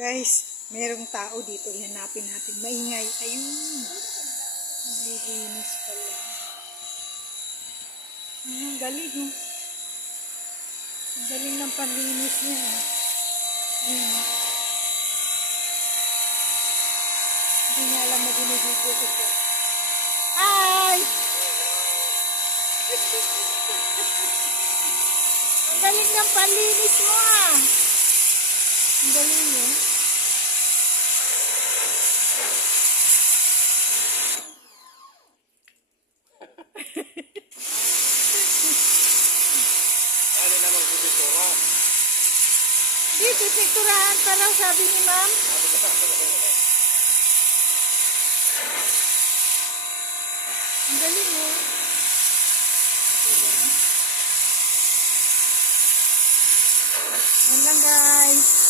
Guys, merong tao dito. Ihanapin natin. Maingay. Ayun. Naglilinis pala. Ah, ang galing oh. Ang galing ng panlinis niya. ah. Ayun. oh. Hindi niya alam na binibigyo ko siya. Hi! Ang galing ng panlinis mo ah. Ang galing mo. Ano na magbibituro? Dito, picturahan pa lang sabi ni ma'am. Ang galing mo. Yan lang guys.